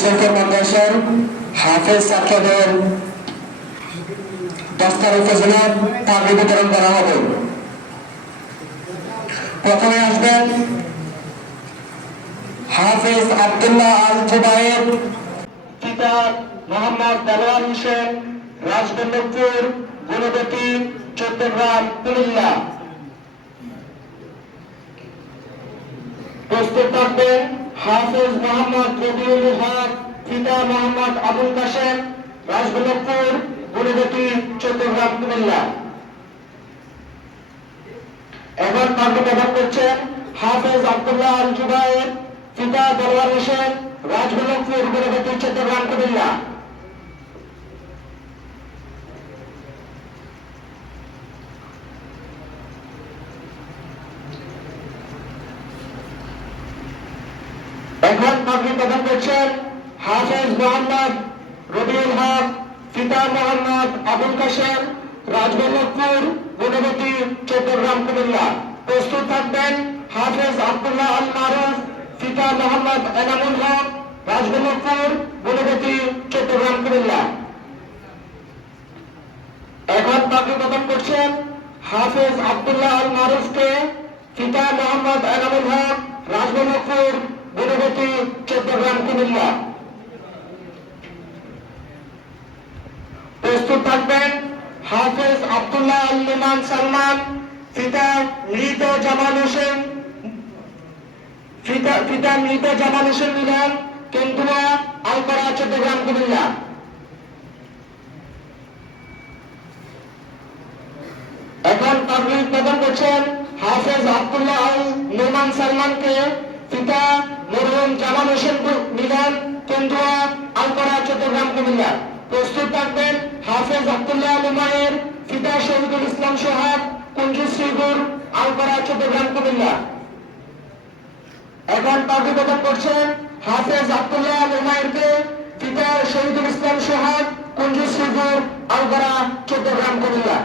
সৈকত মাদ্রাসার হাফেজ ছাত্রদের দস্তার উপজেলা পাগড়ি বিতরণ করা হবে। প্রথমে আসবেন হাফেজ আব্দুল্লাহ আল জুবাইর পিতা মোহাম্মদ দেলোয়ার হোসেন, রাজবল্লভপুর, গুণবতী, চট্টগ্রাম, কুমিল্লা। প্রস্তুত থাকবেন হাফেজ মোহাম্মদ রবিউল হক, পিতা মোহাম্মদ আবুল কাশেম, রাজগোলকপুর গুণগতি চট্টগ্রাম কুমিল্লা এবার কার্য প্রদান করছেন হাফেজ আব্দুল্লাহ আল জুবাইর পিতা দরবার হোসেন, রাজগোলকপুর গুণগতি চট্টগ্রাম কুমিল্লা এখন পাগড়ি প্রদান করছেন হাফেজ মোহাম্মদ রবিউল হক পিতা মোহাম্মদ আবুল কাশেম, রাজবল্লভপুর, গুণবতী চট্টগ্রাম কুমিল্লা। প্রস্তুত থাকবেন হাফেজ আব্দুল্লাহ আল মারুফ পিতা মোহাম্মদ এনামুল হক, রাজবল্লভপুর, গুণবতী চট্টগ্রাম কুমিল্লা। এখন পাগড়ি প্রদান করছেন হাফেজ আব্দুল্লাহ আল মারুফকে পিতা মোহাম্মদ এনামুল হক, রাজবল্লভপুর, গুণবতী কুমিল্লা প্রস্তুত থাকবেন হাফেজ আব্দুল্লাহ আল নুমান সালমান পিতা মৃত জামাল হোসেন পিতা মৃত জামাল হোসেন মিলন কেন্দ্রুয়া আলপাড়া, চট্টগ্রাম, কুমিল্লা। এখন তাবলিগ প্রদান করছেন হাফেজ আব্দুল্লাহ আল নোমান সালমানকে। পিতা মরহুম জামাল হোসেন মিলন কেন্দ্রুয়া আলপাড়া, চট্টগ্রাম, কুমিল্লা। প্রস্তুত থাকবেন হাফেজ আব্দুল্লাহ আল উমায়ের পিতা শহীদুল ইসলাম সোহাগ, কুঞ্জু শ্রীগুর, আলপাড়া, চট্টগ্রাম, কুমিল্লা। এখন তাবলিগ প্রদান করছেন হাফেজ আব্দুল্লাহ আল উমায়েরকে পিতা শহীদুল ইসলাম সোহাগ, কুঞ্জু শ্রীগুর, আলপাড়া, চট্টগ্রাম, কুমিল্লা।